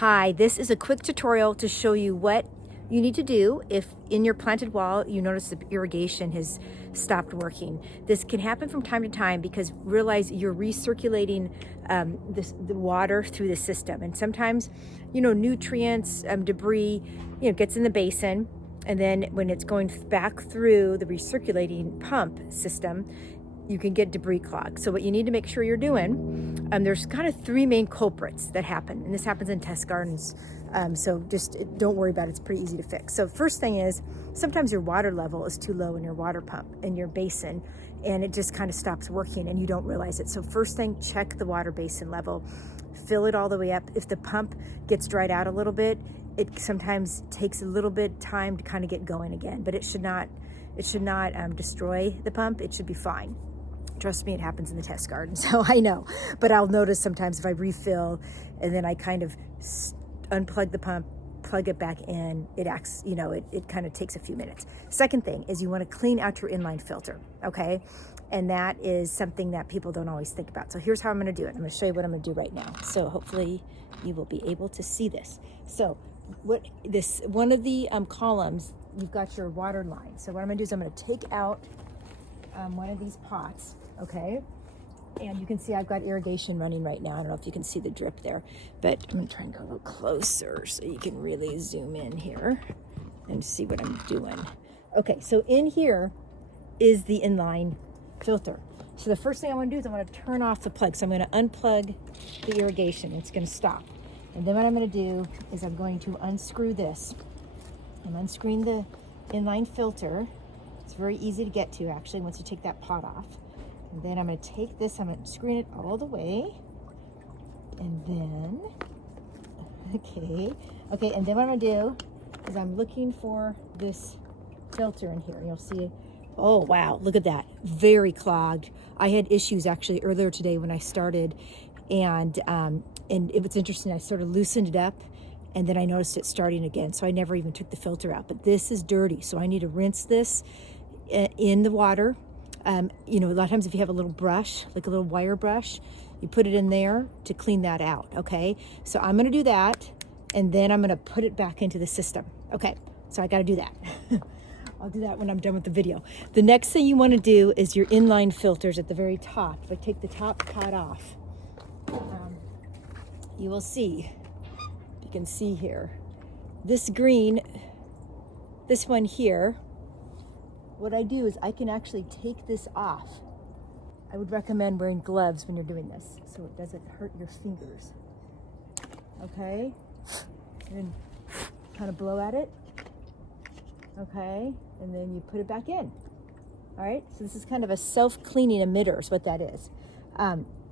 Hi, this is a quick tutorial to show you what you need to do if in your planted wall you notice the irrigation has stopped working. This can happen from time to time because realize you're recirculating the water through the system, and sometimes nutrients, debris gets in the basin, and then when it's going back through the recirculating pump system, you can get debris clogged. So what you need to make sure you're doing, there's kind of three main culprits that happen, and this happens in test gardens. So just don't worry about it, it's pretty easy to fix. So first thing is, sometimes your water level is too low in your water pump, in your basin, and it just kind of stops working and you don't realize it. So first thing, check the water basin level, fill it all the way up. If the pump gets dried out a little bit, it sometimes takes a little bit time to kind of get going again, but it should not destroy the pump. It should be fine. Trust me, it happens in the test garden, so I know. But I'll notice sometimes if I refill and then I kind of unplug the pump, plug it back in, it acts, it kind of takes a few minutes. Second thing is you want to clean out your inline filter, okay? And that is something that people don't always think about. So here's how I'm going to do it. I'm going to show you what I'm going to do right now. So hopefully you will be able to see this. So one of the columns, you've got your water line. So what I'm going to do is I'm going to take out one of these pots, okay? And you can see I've got irrigation running right now. I don't know if you can see the drip there, but I'm gonna try and go a little closer so you can really zoom in here and see what I'm doing. Okay, so in here is the inline filter. So the first thing I want to do is I want to turn off the plug. So I'm going to unplug the irrigation. It's going to stop. And then what I'm going to do is I'm going to unscrew this. I'm unscrewing the inline filter. It's very easy to get to, actually, once you take that pot off. And then I'm going to take this, I'm going to screen it all the way. And then, okay, and then what I'm going to do is I'm looking for this filter in here. You'll see, oh wow, look at that, very clogged. I had issues actually earlier today when I started, and it was interesting. I sort of loosened it up, and then I noticed it starting again. So I never even took the filter out, but this is dirty. So I need to rinse this in the water. A lot of times if you have a little brush, like a little wire brush, you put it in there to clean that out, okay? So I'm gonna do that, and then I'm gonna put it back into the system. Okay, so I gotta do that. I'll do that when I'm done with the video. The next thing you wanna do is your inline filters at the very top. If I take the top pot off, you will see, you can see here, this green, this one here, what I do is I can actually take this off. I would recommend wearing gloves when you're doing this so it doesn't hurt your fingers. Okay? And kind of blow at it. Okay? And then you put it back in. All right? So this is kind of a self-cleaning emitter is what that is.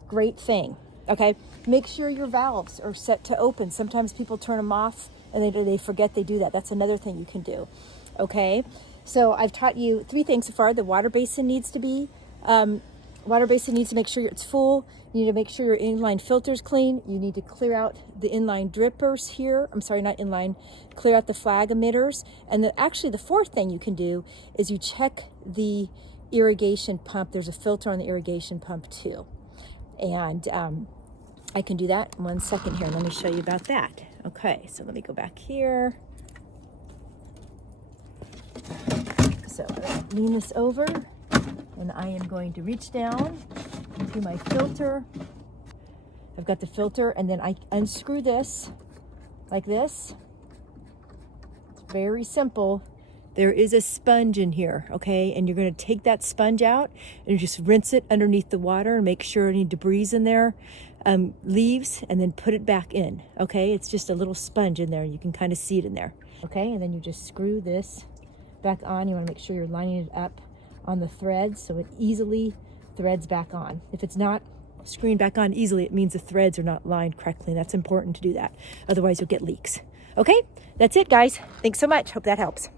Great thing. Okay? Make sure your valves are set to open. Sometimes people turn them off and they forget they do that. That's another thing you can do. Okay? So I've taught you three things so far. The water basin needs to make sure it's full. You need to make sure your inline filter's clean. You need to clear out the inline drippers here. I'm sorry, not inline. Clear out the flag emitters. And actually the fourth thing you can do is you check the irrigation pump. There's a filter on the irrigation pump too. And I can do that in 1 second here. Let me show you about that. Okay, so let me go back here. So I'm going to lean this over, and I am going to reach down into my filter. I've got the filter, and then I unscrew this like this. It's very simple. There is a sponge in here, okay? And you're going to take that sponge out and just rinse it underneath the water and make sure any debris in there leaves, and then put it back in, okay? It's just a little sponge in there. You can kind of see it in there, okay? And then you just screw this back on. You want to make sure you're lining it up on the threads so it easily threads back on. If it's not screwing back on easily, it means the threads are not lined correctly. That's important to do that. Otherwise you'll get leaks. Okay, that's it guys. Thanks so much. Hope that helps.